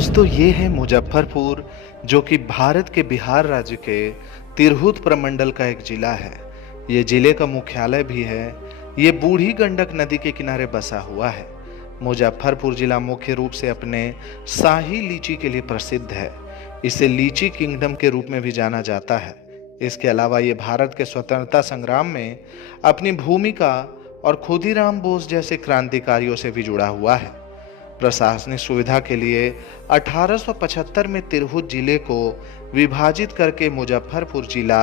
दोस्तों ये है मुजफ्फरपुर, जो कि भारत के बिहार राज्य के तिरहुत प्रमंडल का एक जिला है। ये जिले का मुख्यालय भी है। ये बूढ़ी गंडक नदी के किनारे बसा हुआ है। मुजफ्फरपुर जिला मुख्य रूप से अपने शाही लीची के लिए प्रसिद्ध है। इसे लीची किंगडम के रूप में भी जाना जाता है। इसके अलावा ये भारत के स्वतंत्रता संग्राम में अपनी भूमिका और खुदीराम बोस जैसे क्रांतिकारियों से भी जुड़ा हुआ है। प्रशासनिक सुविधा के लिए 1875 में तिरहुत जिले को विभाजित करके मुजफ्फरपुर जिला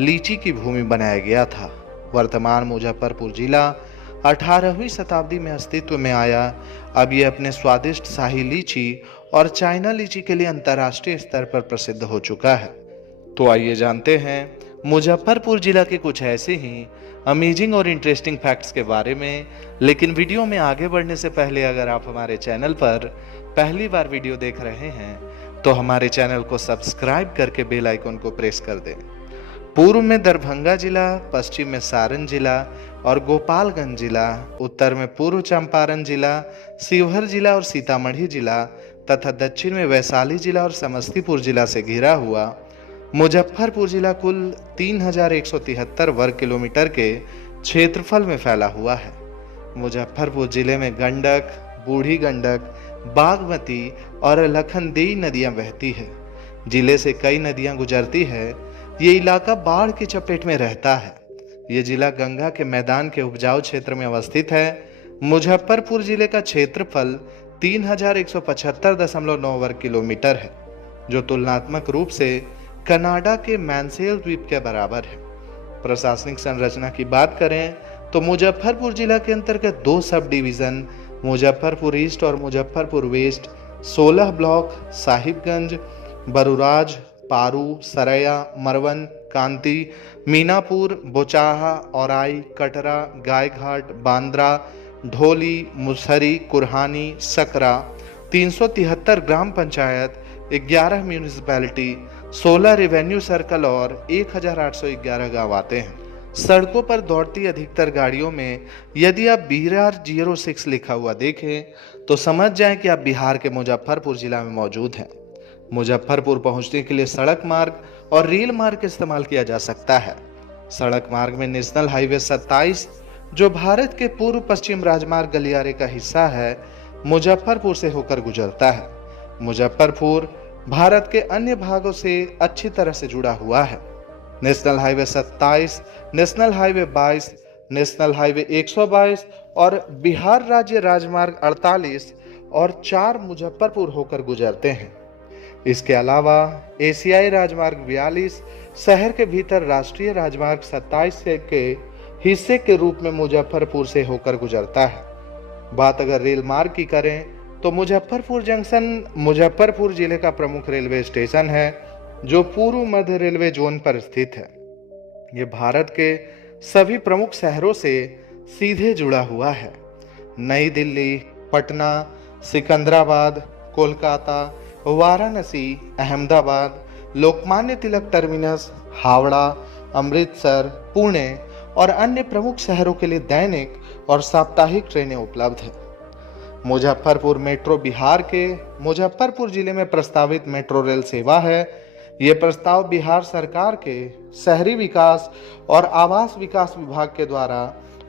लीची की भूमि बनाया गया था। वर्तमान मुजफ्फरपुर जिला 18वीं शताब्दी में अस्तित्व में आया। अब ये अपने स्वादिष्ट शाही लीची और चाइना लीची के लिए अंतर्राष्ट्रीय स्तर पर प्रसिद्ध हो चुका है। तो आइए जानते हैं मुजफ्फरपुर जिला के कुछ ऐसे ही अमेजिंग और इंटरेस्टिंग फैक्ट्स के बारे में। लेकिन वीडियो में आगे बढ़ने से पहले अगर आप हमारे चैनल पर पहली बार वीडियो देख रहे हैं तो हमारे चैनल को सब्सक्राइब करके बेल आइकन को प्रेस कर दें। पूर्व में दरभंगा जिला, पश्चिम में सारण जिला और गोपालगंज जिला, उत्तर में पूर्व चंपारण जिला, शिवहर जिला और सीतामढ़ी जिला तथा दक्षिण में वैशाली जिला और समस्तीपुर जिला से घिरा हुआ मुजफ्फरपुर जिला कुल 3173 वर्ग किलोमीटर के क्षेत्रफल में फैला हुआ है। मुजफ्फरपुर जिले में गंडक, बूढ़ी गंडक, बागमती और लखनदेई नदियां बहती है। जिले से कई नदियां गुजरती है। ये इलाका बाढ़ की चपेट में रहता है। ये जिला गंगा के मैदान के उपजाऊ क्षेत्र में अवस्थित है। मुजफ्फरपुर जिले का क्षेत्रफल 3175.9 वर्ग किलोमीटर है, जो तुलनात्मक रूप से कनाडा के मैनसेल द्वीप के बराबर है। प्रशासनिक संरचना की बात करें तो मुजफ्फरपुर जिला के अंतर्गत 2 सब डिवीजन मुजफ्फरपुर ईस्ट और मुजफ्फरपुर वेस्ट, 16 ब्लॉक साहिबगंज, बरुराज, पारू, सरैया, मरवन, कांती, मीनापुर, बोचाहा, औराई, कटरा, गायघाट, बांद्रा, ढोली, मुसहरी, कुरहानी, सकरा, 373 ग्राम पंचायत, 11 म्यूनिसिपैलिटी, 16 रेवेन्यू सर्कल और 1811 गांव आते हैं। सड़कों पर दौड़ती अधिकतर गाड़ियों में यदि आप BR-06 लिखा हुआ देखें तो समझ जाएं कि आप बिहार के मुजफ्फरपुर जिला में मौजूद हैं। मुजफ्फरपुर पहुंचने के लिए सड़क मार्ग और रेल मार्ग का इस्तेमाल किया जा सकता है। सड़क मार्ग में नेशनल हाईवे 27, जो भारत के पूर्व पश्चिम राजमार्ग गलियारे का हिस्सा है, मुजफ्फरपुर से होकर गुजरता है। मुजफ्फरपुर भारत के अन्य भागों से अच्छी तरह से जुड़ा हुआ है। National highway 27, national highway 22, national highway 122 और बिहार राज्य राजमार्ग 48 और 4 मुजफ्फरपुर होकर गुजरते हैं। इसके अलावा एशियाई राजमार्ग 42 शहर के भीतर राष्ट्रीय राजमार्ग 27 के हिस्से के रूप में मुजफ्फरपुर से होकर गुजरता है। बात अगर रेल मार्ग की करें तो मुजफ्फरपुर जंक्शन मुजफ्फरपुर जिले का प्रमुख रेलवे स्टेशन है, जो पूर्व मध्य रेलवे जोन पर स्थित है। ये भारत के सभी प्रमुख शहरों से सीधे जुड़ा हुआ है। नई दिल्ली, पटना, सिकंदराबाद, कोलकाता, वाराणसी, अहमदाबाद, लोकमान्य तिलक टर्मिनस, हावड़ा, अमृतसर, पुणे और अन्य प्रमुख शहरों के लिए दैनिक और साप्ताहिक ट्रेनें उपलब्ध हैं। मुजफ्फरपुर मेट्रो बिहार के मुजफ्फरपुर जिले में प्रस्तावित मेट्रो रेल सेवा है। ये प्रस्ताव बिहार सरकार के शहरी विकास और आवास विकास विभाग के द्वारा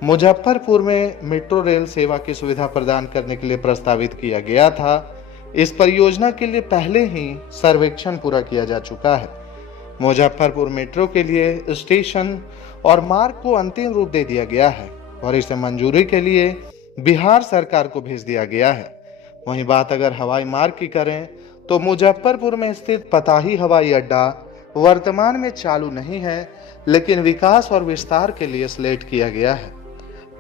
मुजफ्फरपुर में मेट्रो रेल सेवा की सुविधा प्रदान करने के लिए प्रस्तावित किया गया था। इस परियोजना के लिए पहले ही सर्वेक्षण पूरा किया जा चुका है। मुजफ्फरपुर मेट्रो के लिए स्टेशन और मार्ग को अंतिम रूप दे दिया गया है और इसे मंजूरी के लिए बिहार सरकार को भेज दिया गया है। वहीं बात अगर हवाई मार्ग की करें तो मुजफ्फरपुर में स्थित पताही हवाई अड्डा वर्तमान में चालू नहीं है, लेकिन विकास और विस्तार के लिए स्लेट किया गया है,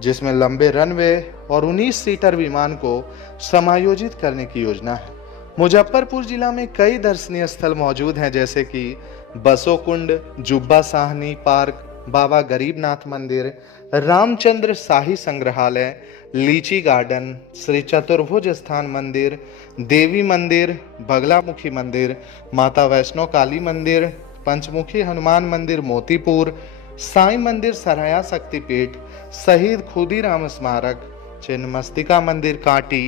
जिसमें लंबे रनवे और 19 सीटर विमान को समायोजित करने की योजना है। मुजफ्फरपुर जिला में कई दर्शनीय स्थल मौजूद हैं, जैसे कि बसो कुंड, जुब्बा साहनी पार्क, बाबा गरीबनाथ मंदिर, रामचंद्र शाही संग्रहालय, लीची गार्डन, श्री चतुर्भुज स्थान मंदिर, देवी मंदिर, बगलामुखी मंदिर, माता वैष्णो काली मंदिर, पंचमुखी हनुमान मंदिर मोतीपुर, साईं मंदिर सरया शक्तिपीठ, शहीद खुदीराम स्मारक, छिन्नमस्तिका मंदिर कांटी,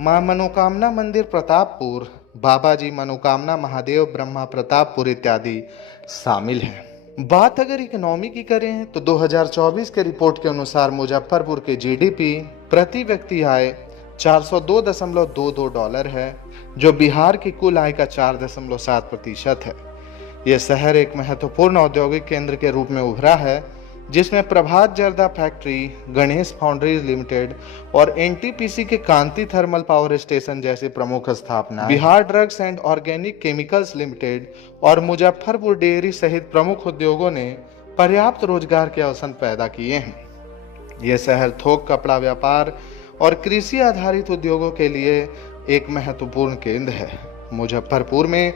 मां मनोकामना मंदिर प्रतापपुर, बाबाजी, मनोकामना, महादेव, ब्रह्मा प्रतापपुर इत्यादि शामिल हैं। बात अगर इकोनॉमी की करें तो 2024 के रिपोर्ट के अनुसार मुजफ्फरपुर के जीडीपी प्रति व्यक्ति आय $402.22 है, जो बिहार की कुल आय का 4.7% है। यह शहर एक महत्वपूर्ण औद्योगिक केंद्र के रूप में उभरा है, जिसमें प्रभात जर्दा फैक्ट्री, गणेश फाउंड्रीज लिमिटेड और एनटीपीसी के कांति थर्मल पावर स्टेशन जैसी प्रमुख स्थापना, Bihar drugs and organic chemicals limited और मुजफ्फरपुर डेयरी सहित प्रमुख उद्योगों ने पर्याप्त रोजगार के अवसर पैदा किए हैं। यह शहर थोक कपड़ा व्यापार और कृषि आधारित उद्योगों के लिए एक महत्वपूर्ण केंद्र है। मुजफ्फरपुर में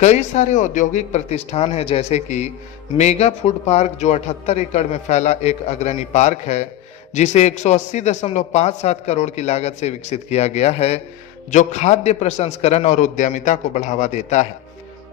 कई सारे औद्योगिक प्रतिष्ठान हैं, जैसे कि मेगा फूड पार्क, जो 78 एकड़ में फैला एक अग्रणी पार्क है, जिसे 180.57 करोड़ की लागत से विकसित किया गया है, जो खाद्य प्रसंस्करण और उद्यमिता को बढ़ावा देता है।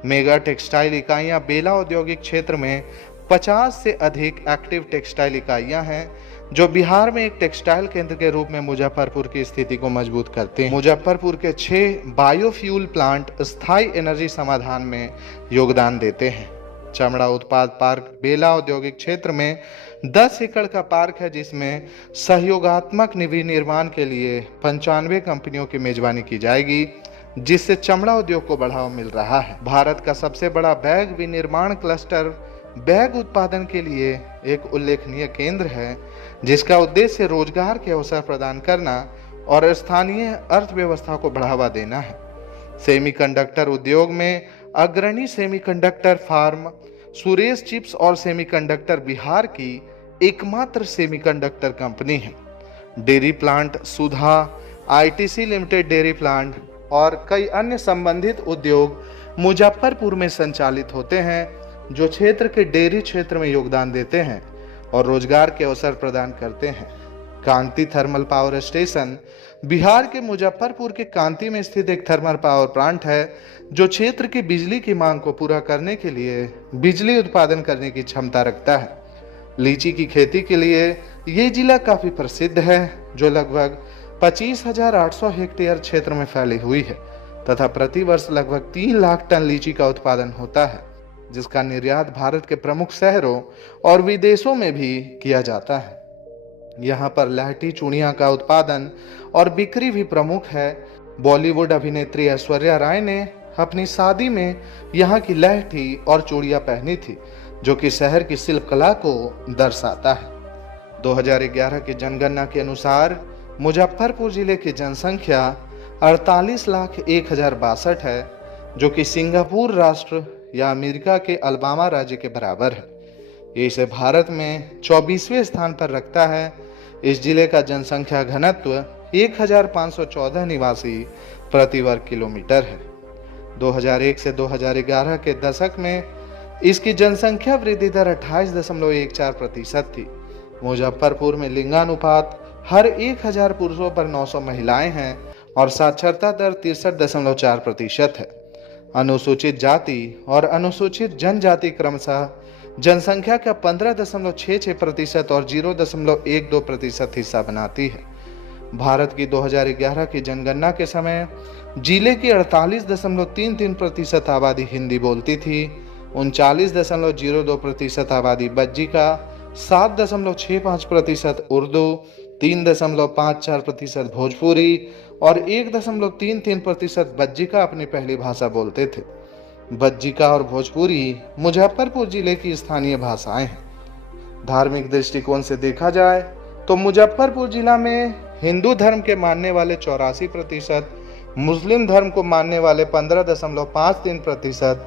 मेगा टेक्सटाइल इकाइयां बेला औद्योगिक क्षेत्र में 50 से अधिक एक्टिव टेक्सटाइल इकाइयां हैं, जो बिहार में एक टेक्सटाइल केंद्र के रूप में मुजफ्फरपुर की स्थिति को मजबूत करते हैं। मुजफ्फरपुर के 6 बायोफ्यूल प्लांट स्थायी एनर्जी समाधान में योगदान देते हैं। चमड़ा उत्पाद पार्क बेला औद्योगिक क्षेत्र में 10 एकड़ का पार्क है, जिसमें सहयोगात्मक विनिर्माण के लिए 95 कंपनियों की मेजबानी की जाएगी, जिससे चमड़ा उद्योग को बढ़ावा मिल रहा है। भारत का सबसे बड़ा बैग विनिर्माण क्लस्टर बैग उत्पादन के लिए एक उल्लेखनीय केंद्र है, जिसका उद्देश्य रोजगार के अवसर प्रदान करना और स्थानीय अर्थव्यवस्था को बढ़ावा देना है। सेमीकंडक्टर उद्योग में अग्रणी सेमीकंडक्टर फार्म सुरेश चिप्स और सेमीकंडक्टर बिहार की एकमात्र सेमीकंडक्टर कंपनी है। डेयरी प्लांट सुधा, आईटीसी लिमिटेड डेयरी प्लांट और कई अन्य संबंधित उद्योग मुजफ्फरपुर में संचालित होते हैं, जो क्षेत्र के डेयरी क्षेत्र में योगदान देते हैं और रोजगार के अवसर प्रदान करते हैं। कांति थर्मल पावर स्टेशन बिहार के मुजफ्फरपुर के कांति में स्थित एक थर्मल पावर प्लांट है, जो क्षेत्र की बिजली की मांग को पूरा करने के लिए बिजली उत्पादन करने की क्षमता रखता है। लीची की खेती के लिए ये जिला काफी प्रसिद्ध है, जो लगभग 25,800 हेक्टेयर क्षेत्र में फैली हुई है तथा प्रति वर्ष लगभग 3 लाख टन लीची का उत्पादन होता है, जिसका निर्यात भारत के प्रमुख शहरों और विदेशों में भी किया जाता है। यहाँ पर लहठी चूड़ियाँ का उत्पादन और बिक्री भी प्रमुख है। बॉलीवुड अभिनेत्री ऐश्वर्या राय ने अपनी शादी में यहाँ की लहठी और चूड़ियाँ पहनी थी, जो कि शहर की शिल्प कला को दर्शाता है। 2011 की जनगणना के अनुसार मुजफ्फरपुर जिले की जनसंख्या 48,01,062 है, जो कि सिंगापुर राष्ट्र या अमेरिका के अलबामा राज्य के बराबर है। ये इसे भारत में 24वें स्थान पर रखता है। इस जिले का जनसंख्या घनत्व 1,514 निवासी प्रति वर्ग किलोमीटर है। 2001 से 2011 के दशक में इसकी जनसंख्या वृद्धि दर 28.14% थी। मुजफ्फरपुर में लिंगानुपात हर 1000 पुरुषों पर 900 महिलाएं हैं और साक्षरता दर 63.4% है। अनुसूचित जाति और अनुसूचित जनजाति क्रमशः जनसंख्या का 15.66% और 0.12% हिस्सा बनाती है। भारत की 2011 की जनगणना के समय जिले की 48.33% आबादी हिंदी बोलती थी, 39.02% आबादी बज्जी का, 7.65% उर्दू, 3.54% भोजपुरी और 1.33% बज्जिका अपनी पहली भाषा बोलते थे। बज्जिका और भोजपुरी मुजफ्फरपुर जिले की स्थानीय भाषाएं हैं। धार्मिक दृष्टिकोण से देखा जाए तो मुजफ्फरपुर जिला में हिंदू धर्म के मानने वाले 84%, मुस्लिम धर्म को मानने वाले 15.53%,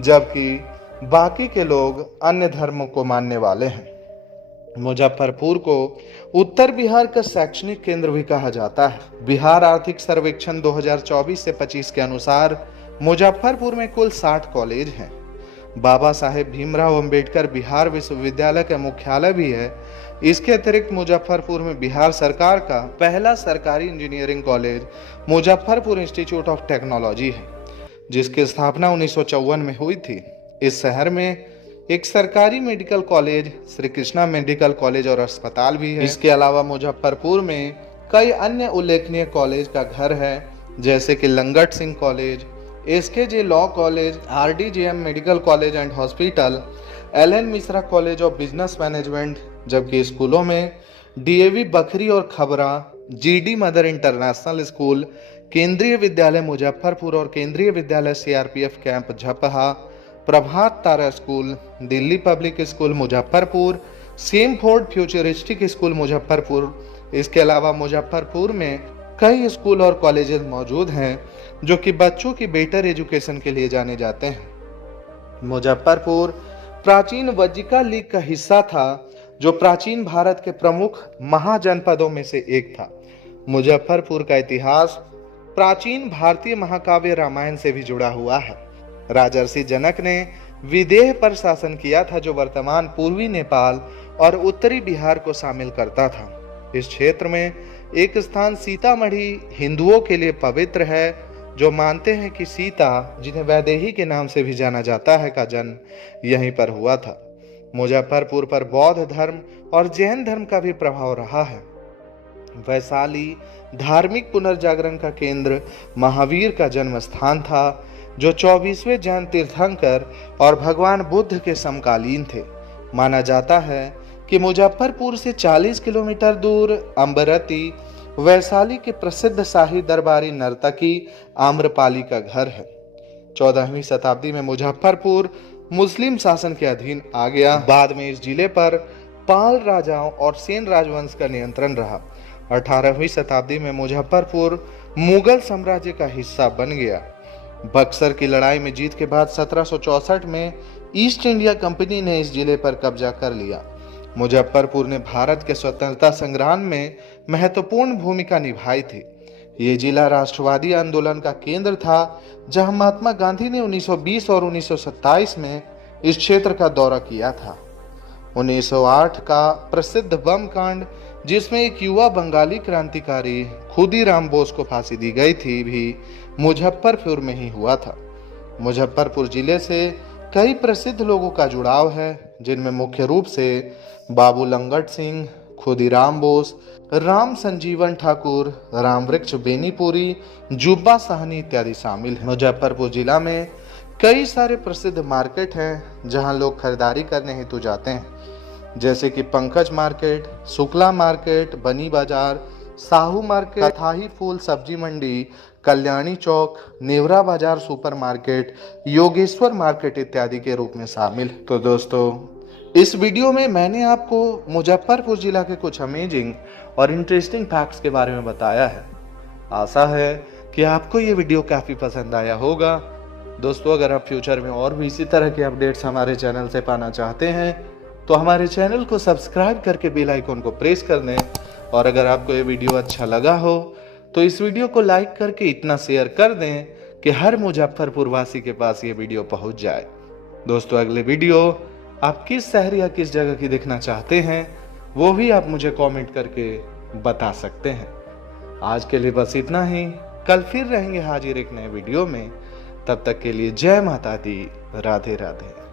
जबकि बाकी के लोग अन्य धर्मों को मानने वाले हैं। मुजफ्फरपुर को उत्तर बिहार का शैक्षणिक केंद्र भी कहा जाता है। बिहार आर्थिक सर्वेक्षण 2024 से 25 के अनुसार मुजफ्फरपुर में कुल 60 कॉलेज हैं। बाबा साहेब भीमराव अंबेडकर बिहार विश्वविद्यालय का मुख्यालय भी है। इसके अतिरिक्त मुजफ्फरपुर में बिहार सरकार का पहला सरकारी engineering college Muzaffarpur institute of technology है, जिसकी स्थापना 1954 में हुई थी। इस शहर में एक सरकारी medical college Shri Krishna medical college और अस्पताल भी है। इसके अलावा मुजफ्फरपुर में कई अन्य उल्लेखनीय कॉलेज का घर है, जैसे कि Langat Singh college, SKJ law college, RDJM medical college and hospital, LN Mishra college of business management, जबकि स्कूलों में DAV बखरी और खबरा, GD मदर इंटरनेशनल स्कूल, केंद्रीय विद्यालय मुजफ्फरपुर और Kendriya Vidyalaya CRPF camp Jhapaha, Prabhat Tara school, Delhi public school Muzaffarpur, Samford futuristic school Muzaffarpur. इसके अलावा मुजफ्फरपुर में कई स्कूल और कॉलेजेस मौजूद हैं जो कि बच्चों की बेटर एजुकेशन के लिए जाने जाते हैं। मुजफ्फरपुर प्राचीन वज्जिका लीग का हिस्सा था जो प्राचीन भारत के प्रमुख महाजनपदों में से एक था। मुजफ्फरपुर का इतिहास प्राचीन भारतीय महाकाव्य रामायण से भी जुड़ा हुआ है। राजर्षि जनक ने विदेह पर शासन किया था जो वर्तमान पूर्वी नेपाल और उत्तरी बिहार को शामिल करता था। इस क्षेत्र में एक स्थान सीतामढ़ी हिंदुओं के लिए पवित्र है जो मानते हैं कि सीता, जिन्हें वैदेही के नाम से भी जाना जाता है, का जन्म यहीं पर हुआ था। मुजफ्फरपुर पर बौद्ध धर्म और जैन धर्म का भी प्रभाव रहा है। वैशाली धार्मिक पुनर्जागरण का केंद्र महावीर का जन्म स्थान था जो 24वें जैन तीर्थंकर और भगवान बुद्ध के समकालीन थे। माना जाता है कि मुजफ्फरपुर से 40 किलोमीटर दूर अम्बरती वैशाली के प्रसिद्ध शाही दरबारी नर्तकी आम्रपाली का घर है। 14वीं शताब्दी में मुजफ्फरपुर मुस्लिम शासन के अधीन आ गया। बाद में इस जिले पर पाल राजाओं और सेन राजवंश का नियंत्रण रहा। 18वीं शताब्दी में मुजफ्फरपुर मुगल साम्राज्य का हिस्सा बन गया। बक्सर की लड़ाई में जीत के बाद 1764 में ईस्ट इंडिया कंपनी ने इस जिले पर कब्जा कर लिया। मुजफ्फरपुर ने भारत के स्वतंत्रता संग्राम में महत्वपूर्ण भूमिका निभाई थी। ये जिला राष्ट्रवादी आंदोलन का केंद्र था जहां महात्मा गांधी ने 1920 और 1927 में इस क्षेत्र का दौरा किया था। 1908 का प्रसिद्ध बम कांड, जिसमें एक युवा बंगाली क्रांतिकारी खुदीराम बोस को फांसी दी गई थी, भी मुजफ्फरपुर में ही हुआ था। मुजफ्फरपुर जिले से कई प्रसिद्ध लोगों का जुड़ाव है, जिनमें मुख्य रूप से बाबू लंगट सिंह, खुदीराम बोस, राम संजीवन ठाकुर, रामवृक्ष बेनीपुरी, जुब्बा साहनी इत्यादि शामिल हैं। मुजफ्फरपुर जिला में कई सारे प्रसिद्ध मार्केट हैं जहां लोग खरीदारी करने हेतु जाते हैं, जैसे कि पंकज मार्केट, शुक्ला मार्केट, बनी बाजार, साहू मार्केट, कथाही फूल सब्जी मंडी, कल्याणी चौक, नेवरा बाजार सुपर मार्केट, योगेश्वर मार्केट इत्यादि के रूप में शामिल। तो दोस्तों, इस वीडियो में मैंने आपको मुजफ्फरपुर जिला के कुछ अमेजिंग और इंटरेस्टिंग फैक्ट्स के बारे में बताया है। आशा है कि आपको ये वीडियो काफ़ी पसंद आया होगा। दोस्तों, अगर आप फ्यूचर में और भी इसी तरह के अपडेट्स हमारे चैनल से पाना चाहते हैं तो हमारे चैनल को सब्सक्राइब करके बेल आइकन को प्रेस कर दें। और अगर आपको ये वीडियो अच्छा लगा हो तो इस वीडियो को लाइक करके इतना शेयर कर दें कि हर मुजफ्फरपुर वासी के पास ये वीडियो पहुंच जाए। दोस्तों, अगले वीडियो आप किस शहर या किस जगह की देखना चाहते हैं वो भी आप मुझे कमेंट करके बता सकते हैं। आज के लिए बस इतना ही। कल फिर रहेंगे हाजिर एक नए वीडियो में। तब तक के लिए जय माता दी, राधे राधे।